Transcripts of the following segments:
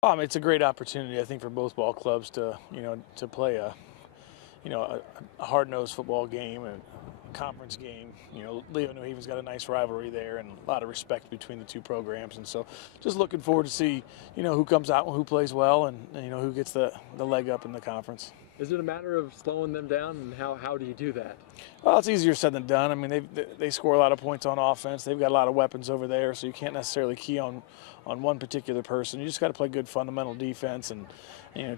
It's a great opportunity, I think, for both ball clubs to, to play a hard-nosed football game and conference game. Leo New Haven's got a nice rivalry there and a lot of respect between the two programs. And so just looking forward to see, who comes out and who plays well and who gets the leg up in the conference. Is it a matter of slowing them down, and how do you do that? Well, it's easier said than done. I mean, they score a lot of points on offense. They've got a lot of weapons over there, so you can't necessarily key on one particular person. You just got to play good fundamental defense and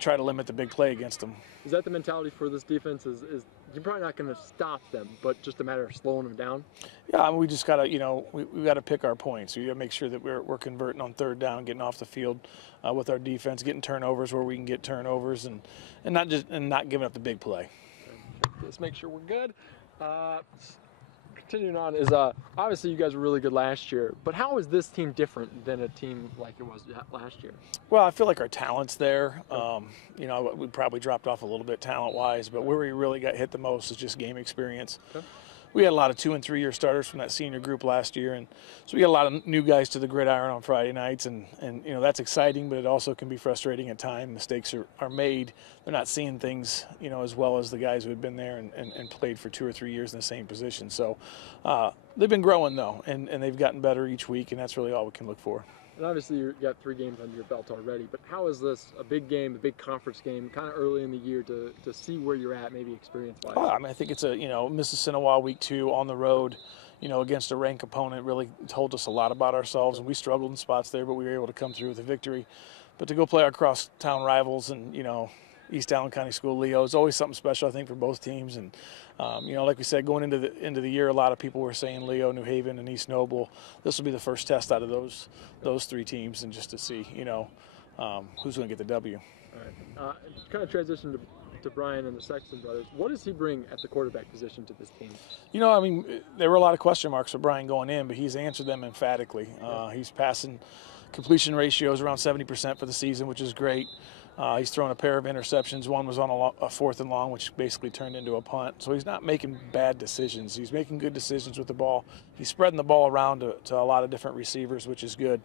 try to limit the big play against them. Is that the mentality for this defense? Is you're probably not going to stop them, but just a matter of slowing them down? Yeah, I mean, we just got to, we got to pick our points. We got to make sure that we're converting on third down, getting off the field with our defense, getting turnovers where we can get turnovers, and not giving up the big play. Let's make sure we're good. Continuing on is obviously you guys were really good last year, but how is this team different than a team like it was last year? Well, I feel like our talent's there. We probably dropped off a little bit talent-wise, but where we really got hit the most is just game experience. Okay. We had a lot of 2- and 3-year starters from that senior group last year, and so we got a lot of new guys to the gridiron on Friday nights, and that's exciting, but it also can be frustrating at times. Mistakes are made. They're not seeing things, as well as the guys who had been there and played for 2 or 3 years in the same position. So they've been growing, though, and they've gotten better each week, and that's really all we can look for. And obviously you've got 3 games under your belt already, but how is this a big game, a big conference game, kind of early in the year to see where you're at, maybe experience-wise? I mean, I think it's Mississinawa week 2 on the road, against a ranked opponent really told us a lot about ourselves, and we struggled in spots there, but we were able to come through with a victory. But to go play our cross-town rivals and, East Allen County School Leo is always something special, I think, for both teams. And like we said, going into the year, a lot of people were saying Leo, New Haven, and East Noble. This will be the first test out of those 3 teams, and just to see who's going to get the W. All right. Kind of transition to Bryan and the Sexton brothers. What does he bring at the quarterback position to this team? There were a lot of question marks for Bryan going in, but he's answered them emphatically. He's passing completion ratios around 70% for the season, which is great. He's thrown a pair of interceptions. One was on a 4th and long, which basically turned into a punt. So he's not making bad decisions. He's making good decisions with the ball. He's spreading the ball around to a lot of different receivers, which is good.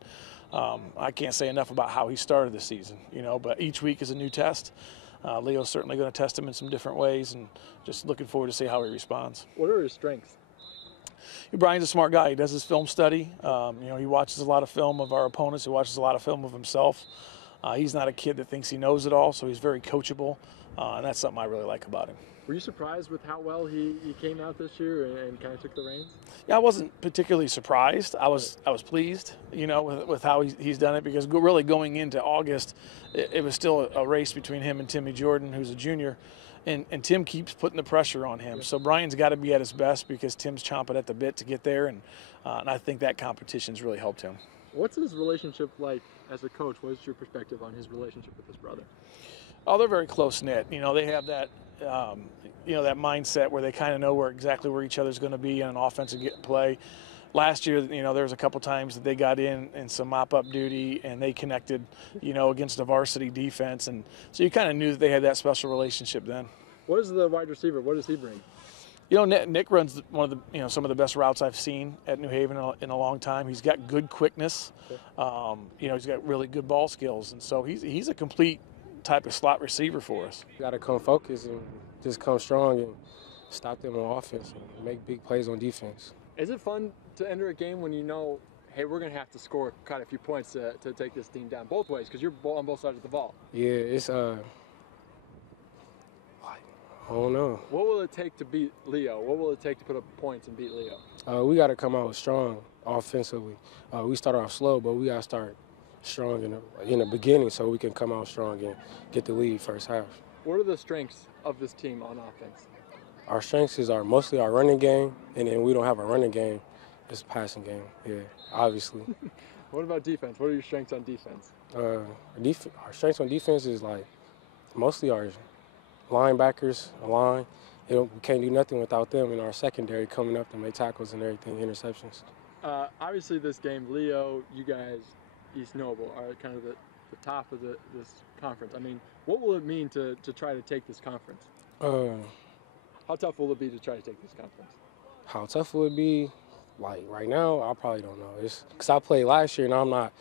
I can't say enough about how he started the season, but each week is a new test. Leo's certainly going to test him in some different ways, and just looking forward to see how he responds. What are his strengths? Bryan's a smart guy. He does his film study. He watches a lot of film of our opponents. He watches a lot of film of himself. He's not a kid that thinks he knows it all, so he's very coachable, and that's something I really like about him. Were you surprised with how well he came out this year and kind of took the reins? Yeah, I wasn't particularly surprised. I was pleased, with how he's done it, because really going into August, it was still a race between him and Timmy Jordan, who's a junior, and Tim keeps putting the pressure on him. So Bryan's got to be at his best because Tim's chomping at the bit to get there, and I think that competition's really helped him. What's his relationship like as a coach? What is your perspective on his relationship with his brother? Oh, they're very close-knit. They have that, that mindset where they kind of know exactly where each other's going to be in an offensive play. Last year, there was a couple times that they got in some mop-up duty, and they connected, against a varsity defense. And so you kind of knew that they had that special relationship then. What is the wide receiver? What does he bring? Nick runs one of the, some of the best routes I've seen at New Haven in a long time. He's got good quickness. He's got really good ball skills, and so he's a complete type of slot receiver for us. Got to come focused and just come strong and stop them on offense and make big plays on defense. Is it fun to enter a game when hey, we're going to have to score quite a few points to take this team down both ways, because you're on both sides of the ball? Yeah, it's I don't know. What will it take to beat Leo? What will it take to put up points and beat Leo? We got to come out strong offensively. We start off slow, but we got to start strong in the beginning so we can come out strong and get the lead first half. What are the strengths of this team on offense? Our strengths is mostly our running game, and then we don't have a running game. It's a passing game, yeah, obviously. What about defense? What are your strengths on defense? Our strengths on defense is mostly our linebackers, a line. We can't do nothing without them in our secondary coming up to make tackles and everything, interceptions. Obviously this game, Leo, you guys, East Noble, are kind of the top of this conference. I mean, what will it mean to try to take this conference? How tough will it be to try to take this conference? How tough will it be? Right now, I probably don't know. It's because I played last year and I'm not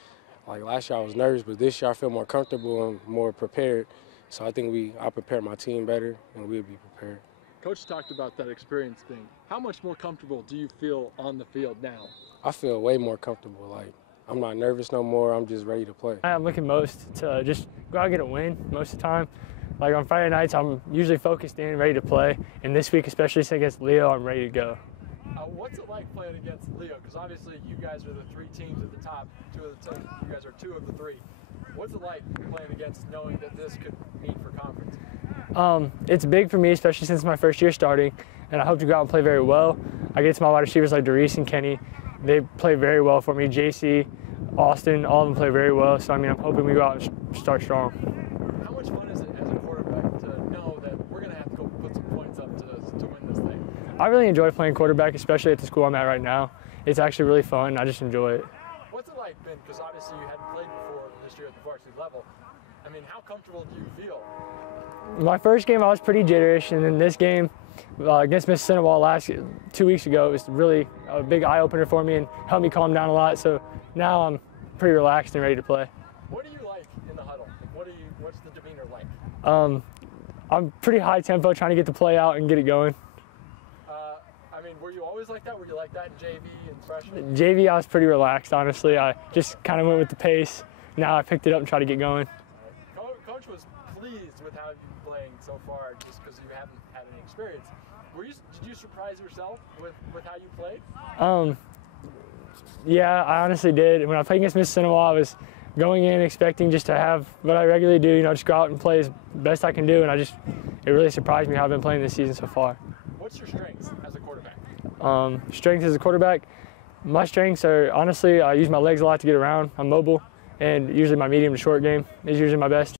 Like last year I was nervous, but this year I feel more comfortable and more prepared. So I think I prepared my team better, and we'll be prepared. Coach talked about that experience thing. How much more comfortable do you feel on the field now? I feel way more comfortable. Like, I'm not nervous no more. I'm just ready to play. I'm looking most to just go out and get a win most of the time. Like on Friday nights, I'm usually focused in, ready to play. And this week, especially against Leo, I'm ready to go. What's it like playing against Leo? Because obviously you guys are the three teams at the top, two of the teams. You guys are two of the three. What's it like playing against, knowing that this could mean for conference? It's big for me, especially since it's my first year starting, and I hope to go out and play very well. I get to my wide receivers like Darius and Kenny. They play very well for me. JC, Austin, all of them play very well. So, I mean, I'm hoping we go out and start strong. How much fun is it as a quarterback to know that we're going to have to go put some points up to win this thing? I really enjoy playing quarterback, especially at the school I'm at right now. It's actually really fun. I just enjoy it. What's it like, Ben? Because obviously you hadn't played before this year at the varsity level. I mean, how comfortable do you feel? My first game, I was pretty jitterish, and then this game against Miss Cinewall 2 weeks ago, it was really a big eye-opener for me and helped me calm down a lot. So now I'm pretty relaxed and ready to play. What do you like in the huddle? What's the demeanor like? I'm pretty high tempo, trying to get the play out and get it going. I mean, were you always like that? Were you like that in JV and freshman? JV, I was pretty relaxed, honestly. I just kind of went with the pace. Now I picked it up and tried to get going. Coach was pleased with how you've been playing so far, just because you haven't had any experience. Did you surprise yourself with how you played? Yeah, I honestly did. When I played against Miss Cinewall, I was going in expecting just to have what I regularly do, just go out and play as best I can do, and it really surprised me how I've been playing this season so far. What's your strengths as a quarterback? Strength as a quarterback, my strengths are, honestly, I use my legs a lot to get around. I'm mobile, and usually my medium to short game is usually my best.